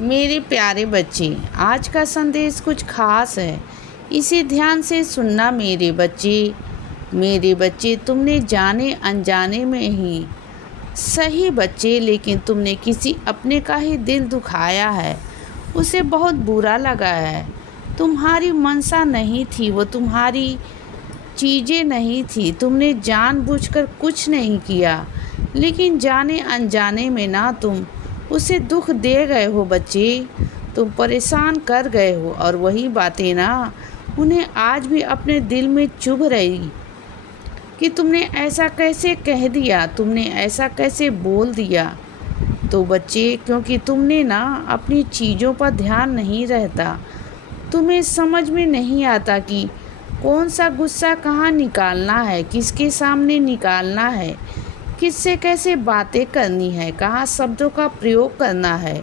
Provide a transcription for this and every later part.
मेरे प्यारे बच्चे, आज का संदेश कुछ खास है। इसे ध्यान से सुनना मेरे बच्चे। मेरे बच्चे, तुमने जाने अनजाने में ही सही बच्चे, लेकिन तुमने किसी अपने का ही दिल दुखाया है। उसे बहुत बुरा लगा है। तुम्हारी मनसा नहीं थी, वो तुम्हारी चीज़ें नहीं थी। तुमने जानबूझकर कुछ नहीं किया, लेकिन जाने अनजाने में ना तुम उसे दुख दे गए हो बच्चे। तुम परेशान कर गए हो, और वही बातें ना उन्हें आज भी अपने दिल में चुभ रही कि तुमने ऐसा कैसे कह दिया, तुमने ऐसा कैसे बोल दिया। तो बच्चे, क्योंकि तुमने ना अपनी चीज़ों पर ध्यान नहीं रहता, तुम्हें समझ में नहीं आता कि कौन सा गुस्सा कहाँ निकालना है, किसके सामने निकालना है, किससे कैसे बातें करनी है, कहाँ शब्दों का प्रयोग करना है।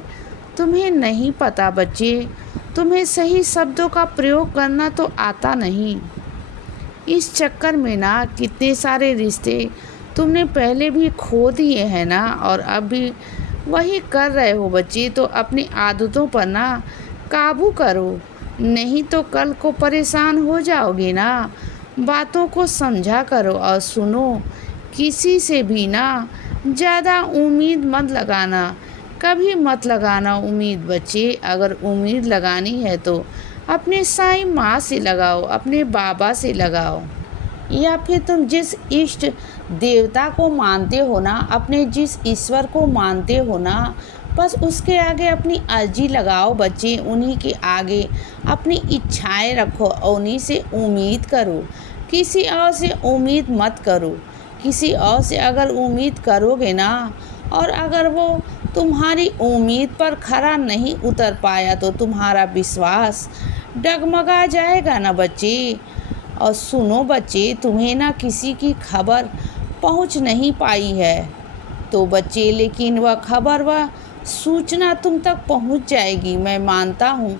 तुम्हें नहीं पता बच्चे, तुम्हें सही शब्दों का प्रयोग करना तो आता नहीं। इस चक्कर में ना कितने सारे रिश्ते तुमने पहले भी खो दिए हैं ना, और अब भी वही कर रहे हो बच्चे। तो अपनी आदतों पर ना काबू करो, नहीं तो कल को परेशान हो जाओगे ना। बातों को समझा करो और सुनो, किसी से भी ना ज़्यादा उम्मीद मत लगाना, कभी मत लगाना उम्मीद बच्चे। अगर उम्मीद लगानी है तो अपने साईं माँ से लगाओ, अपने बाबा से लगाओ, या फिर तुम जिस इष्ट देवता को मानते हो ना, अपने जिस ईश्वर को मानते हो ना, बस उसके आगे अपनी अर्जी लगाओ बच्चे। उन्हीं के आगे अपनी इच्छाएं रखो और उन्हीं से उम्मीद करो। किसी और से उम्मीद मत करो। किसी और से अगर उम्मीद करोगे ना, और अगर वो तुम्हारी उम्मीद पर खरा नहीं उतर पाया, तो तुम्हारा विश्वास डगमगा जाएगा ना बच्चे। और सुनो बच्चे, तुम्हें ना किसी की खबर पहुंच नहीं पाई है तो बच्चे, लेकिन वह खबर, वह सूचना तुम तक पहुंच जाएगी। मैं मानता हूँ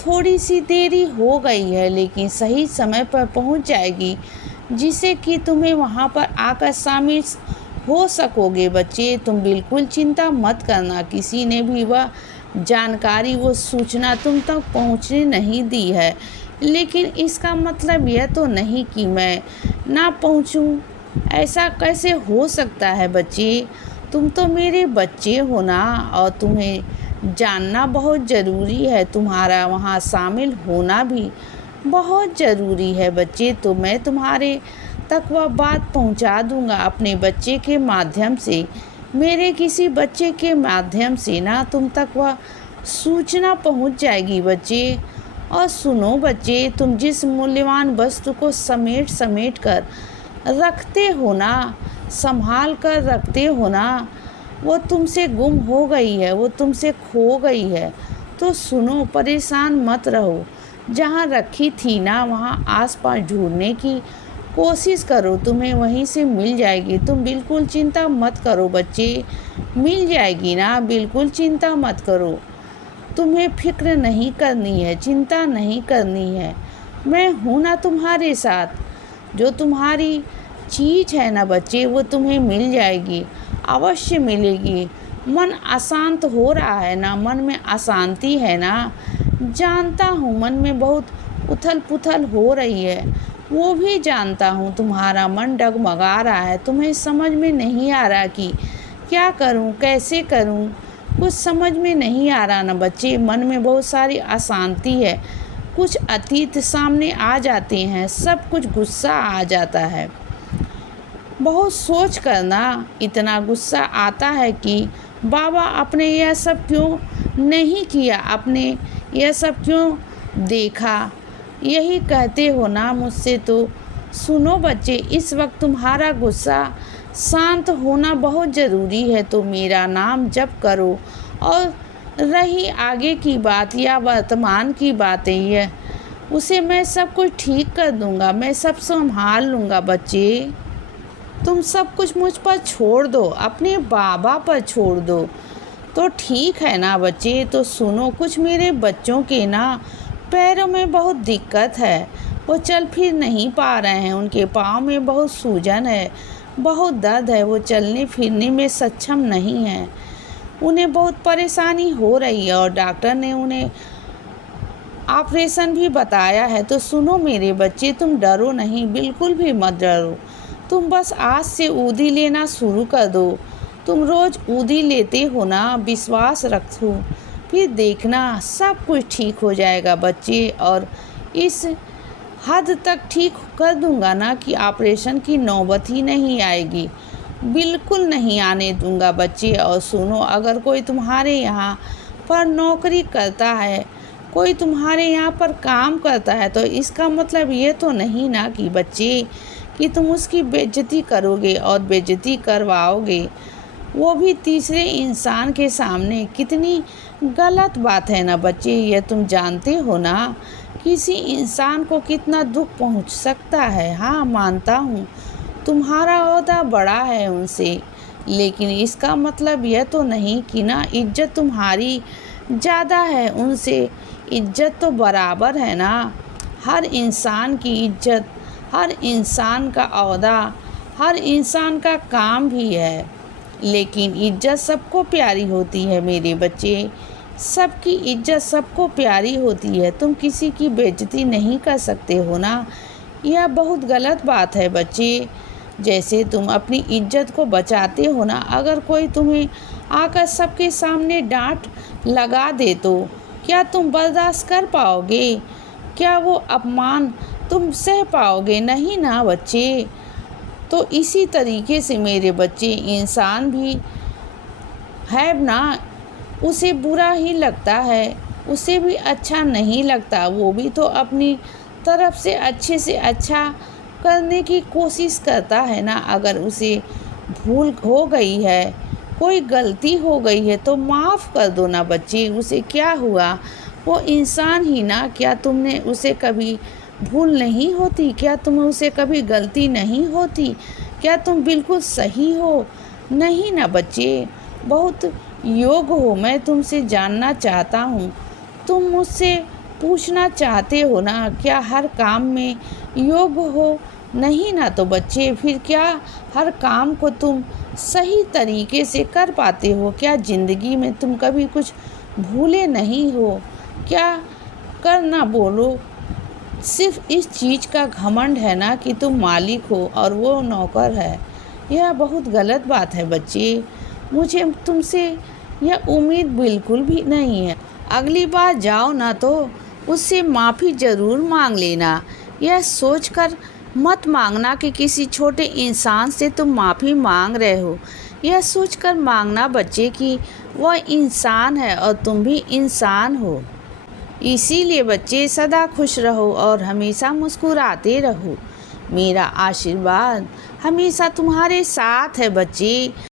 थोड़ी सी देरी हो गई है, लेकिन सही समय पर पहुंच जाएगी, जिससे कि तुम्हें वहाँ पर आकर शामिल हो सकोगे बच्चे। तुम बिल्कुल चिंता मत करना। किसी ने भी वह जानकारी, वो सूचना तुम तक पहुँचने नहीं दी है, लेकिन इसका मतलब यह तो नहीं कि मैं ना पहुँचूँ। ऐसा कैसे हो सकता है बच्चे? तुम तो मेरे बच्चे हो ना, और तुम्हें जानना बहुत ज़रूरी है। तुम्हारा वहाँ शामिल होना भी बहुत ज़रूरी है बच्चे। तो मैं तुम्हारे तक वह बात पहुँचा दूँगा अपने बच्चे के माध्यम से। मेरे किसी बच्चे के माध्यम से ना तुम तक वह सूचना पहुँच जाएगी बच्चे। और सुनो बच्चे, तुम जिस मूल्यवान वस्तु को समेट समेट कर रखते हो ना, संभाल कर रखते हो ना, वो तुमसे गुम हो गई है, वो तुमसे खो गई है। तो सुनो, परेशान मत रहो। जहाँ रखी थी ना, वहाँ आसपास ढूंढने की कोशिश करो, तुम्हें वहीं से मिल जाएगी। तुम बिल्कुल चिंता मत करो बच्चे, मिल जाएगी ना, बिल्कुल चिंता मत करो। तुम्हें फिक्र नहीं करनी है, चिंता नहीं करनी है। मैं हूँ ना तुम्हारे साथ। जो तुम्हारी चीज़ है ना बच्चे, वो तुम्हें मिल जाएगी, अवश्य मिलेगी। मन अशांत हो रहा है ना, मन में अशांति है ना, जानता हूँ। मन में बहुत उथल पुथल हो रही है, वो भी जानता हूँ। तुम्हारा मन डगमगा रहा है, तुम्हें समझ में नहीं आ रहा कि क्या करूँ, कैसे करूँ, कुछ समझ में नहीं आ रहा ना बच्चे। मन में बहुत सारी अशांति है, कुछ अतीत सामने आ जाते हैं, सब कुछ गुस्सा आ जाता है। बहुत सोच कर ना इतना गुस्सा आता है कि बाबा, आपने यह सब क्यों नहीं किया, आपने यह सब क्यों देखा, यही कहते हो ना मुझसे। तो सुनो बच्चे, इस वक्त तुम्हारा गुस्सा शांत होना बहुत ज़रूरी है। तो मेरा नाम जप करो, और रही आगे की बात या वर्तमान की बातें, यह उसे मैं सब कुछ ठीक कर दूंगा, मैं सब संभाल लूँगा बच्चे। तुम सब कुछ मुझ पर छोड़ दो, अपने बाबा पर छोड़ दो, तो ठीक है ना बच्चे। तो सुनो, कुछ मेरे बच्चों के ना पैरों में बहुत दिक्कत है, वो चल फिर नहीं पा रहे हैं, उनके पाँव में बहुत सूजन है, बहुत दर्द है, वो चलने फिरने में सक्षम नहीं है। उन्हें बहुत परेशानी हो रही है और डॉक्टर ने उन्हें ऑपरेशन भी बताया है। तो सुनो मेरे बच्चे, तुम डरो नहीं, बिल्कुल भी मत डरो। तुम बस आज से ऊदी लेना शुरू कर दो। तुम रोज़ ऊदी लेते हो ना, विश्वास रखो, फिर देखना सब कुछ ठीक हो जाएगा बच्चे। और इस हद तक ठीक कर दूंगा ना कि ऑपरेशन की नौबत ही नहीं आएगी, बिल्कुल नहीं आने दूंगा बच्चे। और सुनो, अगर कोई तुम्हारे यहाँ पर नौकरी करता है, कोई तुम्हारे यहाँ पर काम करता है, तो इसका मतलब ये तो नहीं ना कि बच्चे कि तुम उसकी बेइज्जती करोगे और बेइज्जती करवाओगे, वो भी तीसरे इंसान के सामने। कितनी गलत बात है ना बच्चे, ये तुम जानते हो ना किसी इंसान को कितना दुख पहुंच सकता है। हाँ, मानता हूँ तुम्हारा ओहदा बड़ा है उनसे, लेकिन इसका मतलब यह तो नहीं कि ना इज्जत तुम्हारी ज़्यादा है उनसे। इज्जत तो बराबर है ना। हर इंसान की इज्जत, हर इंसान का ओहदा, हर इंसान का काम भी है, लेकिन इज्जत सबको प्यारी होती है मेरे बच्चे। सबकी इज्जत सबको प्यारी होती है। तुम किसी की बेइज्जती नहीं कर सकते हो ना, यह बहुत गलत बात है बच्चे। जैसे तुम अपनी इज्जत को बचाते हो ना, अगर कोई तुम्हें आकर सबके सामने डांट लगा दे तो क्या तुम बर्दाश्त कर पाओगे? क्या वो अपमान तुम सह पाओगे? नहीं ना बच्चे। तो इसी तरीके से मेरे बच्चे, इंसान भी है ना, उसे बुरा ही लगता है, उसे भी अच्छा नहीं लगता। वो भी तो अपनी तरफ से अच्छे अच्छा करने की कोशिश करता है ना। अगर उसे भूल हो गई है, कोई गलती हो गई है, तो माफ़ कर दो ना बच्चे। उसे क्या हुआ, वो इंसान ही ना। क्या तुमने उसे कभी भूल नहीं होती? क्या तुम उसे कभी गलती नहीं होती? क्या तुम बिल्कुल सही हो? नहीं ना बच्चे, बहुत योग्य हो। मैं तुमसे जानना चाहता हूँ, तुम मुझसे पूछना चाहते हो ना, क्या हर काम में योग्य हो? नहीं ना। तो बच्चे, फिर क्या हर काम को तुम सही तरीके से कर पाते हो? क्या ज़िंदगी में तुम कभी कुछ भूले नहीं हो? क्या करना बोलो, सिर्फ इस चीज़ का घमंड है ना कि तुम मालिक हो और वो नौकर है। यह बहुत गलत बात है बच्चे। मुझे तुमसे यह उम्मीद बिल्कुल भी नहीं है। अगली बार जाओ ना तो उससे माफ़ी ज़रूर मांग लेना। यह सोचकर मत मांगना कि किसी छोटे इंसान से तुम माफ़ी मांग रहे हो। यह सोचकर मांगना बच्चे कि वह इंसान है और तुम भी इंसान हो। इसीलिए बच्चे, सदा खुश रहो और हमेशा मुस्कुराते रहो। मेरा आशीर्वाद हमेशा तुम्हारे साथ है बच्चे।